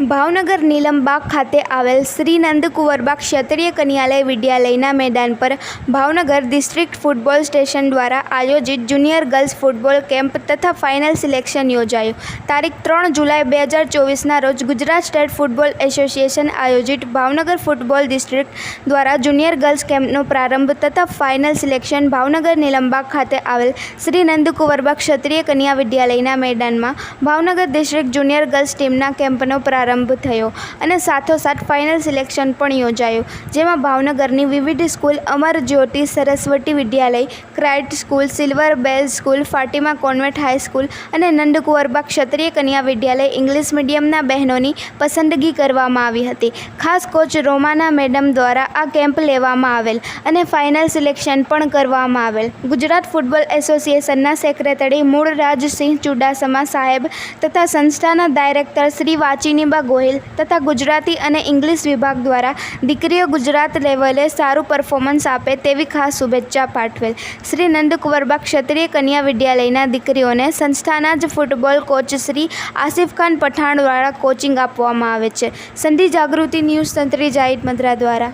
ભાવનગર નીલમબાગ ખાતે આવેલ શ્રી નંદકુંવરબા ક્ષત્રિય કન્યાલય વિદ્યાલયના મેદાન પર ભાવનગર ડિસ્ટ્રિક્ટ ફૂટબોલ સ્ટેશન દ્વારા આયોજિત જુનિયર ગર્લ્સ ફૂટબોલ કેમ્પ તથા ફાઇનલ સિલેક્શન યોજાયું. તારીખ ત્રણ જુલાઈ બે હજાર ચોવીસના રોજ ગુજરાત સ્ટેટ ફૂટબોલ એસોસિએશન આયોજિત ભાવનગર ફૂટબોલ ડિસ્ટ્રિક્ટ દ્વારા જુનિયર ગર્લ્સ કેમ્પનો પ્રારંભ તથા ફાઇનલ સિલેક્શન ભાવનગર નીલમબાગ ખાતે આવેલ શ્રી નંદકુંવરબા ક્ષત્રિય કન્યા વિદ્યાલયના મેદાનમાં ભાવનગર ડિસ્ટ્રિક્ટ જુનિયર ગર્લ્સ ટીમના કેમ્પનો પ્રારંભ થયો અને સાથોસાથ ફાઇનલ સિલેક્શન પણ યોજાયું, જેમાં ભાવનગરની વિવિધ school Amar Jyoti Saraswati Vidyalaya ક્રાઇટ school silver bell school Fatima convent high school અને નંદકુંવરબા ક્ષત્રિય કન્યા વિદ્યાલય ઇંગ્લિશ મીડિયમના બહેનોની પસંદગી કરવામાં આવી હતી. ખાસ કોચ રોમાના મેડમ દ્વારા આ કેમ્પ લેવામાં આવેલ અને ફાઇનલ સિલેક્શન પણ કરવામાં આવેલ. ગુજરાત ફૂટબોલ એસોસિએશનના સેક્રેટરી મૂળરાજસિંહ ચુડાસમા સાહેબ તથા સંસ્થાના ડાયરેક્ટર શ્રી વાચિનીબા ગોહિલ તથા ગુજરાતી અને ઇંગ્લિશ વિભાગ દ્વારા દીકરીઓ ગુજરાત લેવલે સારું પરફોર્મન્સ આપે તેવી ખાસ શુભેચ્છા પાઠવેલ. શ્રી નંદકુંવરબા ક્ષત્રિય કન્યા વિદ્યાલયના દીકરીઓને સંસ્થાના જ ફૂટબોલ કોચ શ્રી આસિફ ખાન પઠાણ દ્વારા કોચિંગ આપવામાં આવે છે. સંધિ જાગૃતિ ન્યૂઝ તંત્રી જાહિદ મદ્રા દ્વારા.